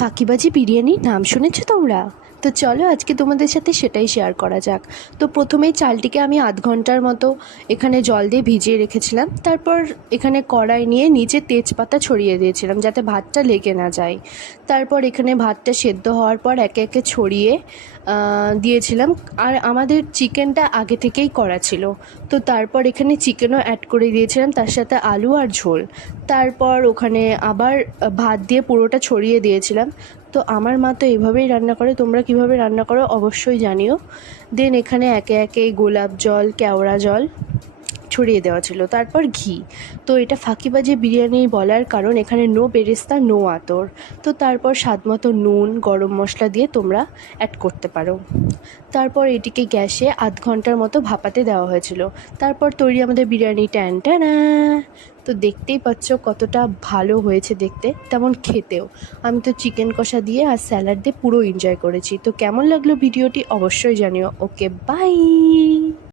ফাঁকিবাজি বিরিয়ানির নাম শুনেছো তোমরা? তো চলো আজকে তোমাদের সাথে সেটাই শেয়ার করা যাক। তো প্রথমেই চালটিকে আমি আধ ঘণ্টার মতো এখানে জল দিয়ে ভিজিয়ে রেখেছিলাম। তারপর এখানে কড়াই নিয়ে নিচে তেজপাতা ছড়িয়ে দিয়েছিলাম যাতে ভাতটা লেগে না যায়। তারপর এখানে ভাতটা সেদ্ধ হওয়ার পর একে একে ছড়িয়ে দিয়েছিলাম। আর আমাদের চিকেনটা আগে থেকেই করা ছিল। তো তারপর এখানে চিকেনও অ্যাড করে দিয়েছিলাম, তার সাথে আলু আর ঝোল। তারপর ওখানে আবার ভাত দিয়ে পুরোটা ছড়িয়ে দিয়েছিলাম। তো আমার মা তো এভাবেই রান্না করে, তোমরা কীভাবে রান্না করো অবশ্যই জানিও। দেন এখানে একে একে গোলাপ জল, কেওড়া জল। ছড়িয়ে দেওয়া ছিল। তারপর ঘি। তো এটা ফাঁকিবাজি বিরিয়ানি বলার কারণ এখানে নো বেরেস্তা নো আতর। তো তারপর স্বাদ মতো নুন, গরম মশলা দিয়ে তোমরা অ্যাড করতে পারো। তারপর এটিকে গ্যাসে আধ ঘণ্টার মতো ভাপাতে দেওয়া হয়েছিল। তারপর তৈরি আমাদের বিরিয়ানি, ট্যান, ট্যানা। তো দেখতেই পাচ্ছ কতটা ভালো হয়েছে দেখতে, তেমন খেতেও। আমি তো চিকেন কষা দিয়ে আর স্যালাড দিয়ে পুরো এনজয় করেছি। তো কেমন লাগল ভিডিওটি অবশ্যই জানিও। Okay bye